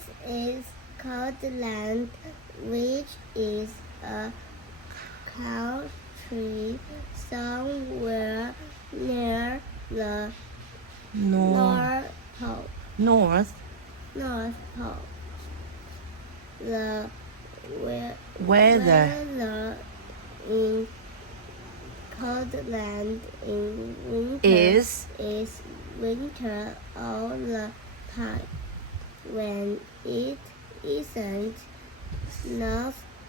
This is Scotland, which is a country somewhere near the North Pole. North North Pole. The weather in Scotland in winter is winter all the time. When it isn't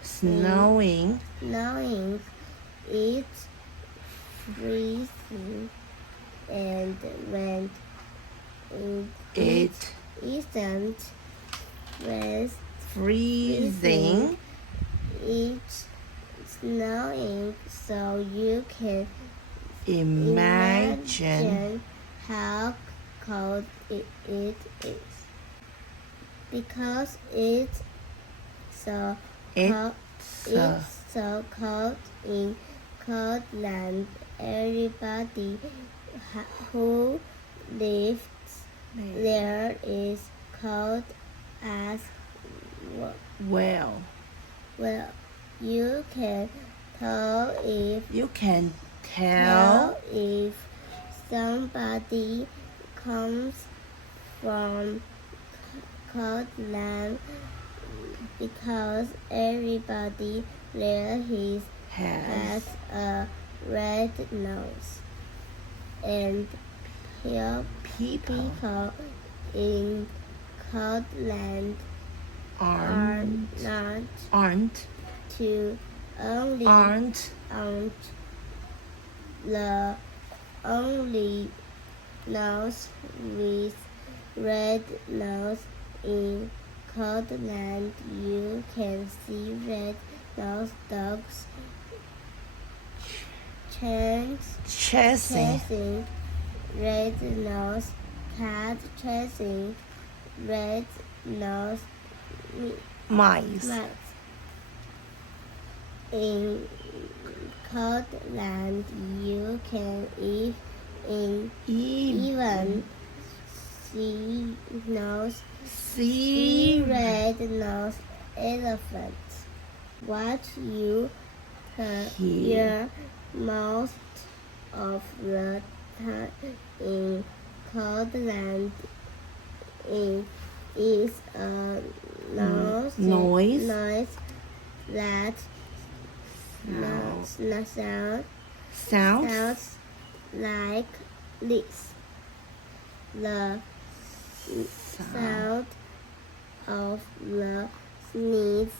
snowing, it's freezing, and when it isn't freezing. it's snowing, so you can Imagine how cold it is. Because it's so cold in Scotland, everybody who lives there is cold as well. well. You can tell if somebody comes from Scotland because everybody there has a red nose, and people in Scotland aren't the only nose with red nose in Scotland. You can see red nose dogs chasing red nose cat, chasing red nose mice. In Scotland, you can even see red nose elephants. What you hear most of the time in Scotland is a noise that sounds like this. The sound of the sneeze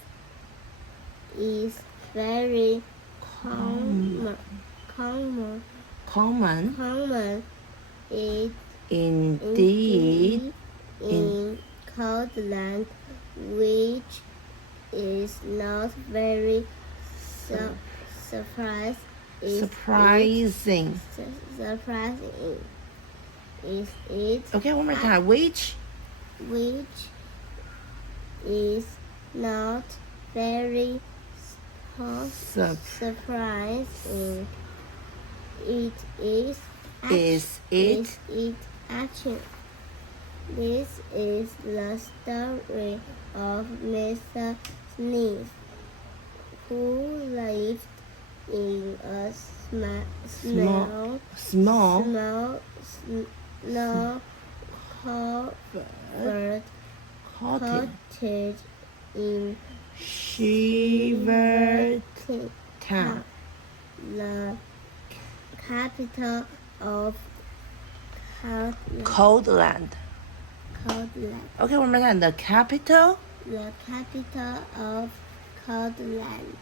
is very common. Indeed. In Scotland, which is not very surprising. Is it? Okay, one more time. Which is not very surprising. It is action. This is the story of Mr. Smith, who lived in a small covered cottage in Shivertown, the capital of Scotland. Okay, one more time. The capital of Scotland.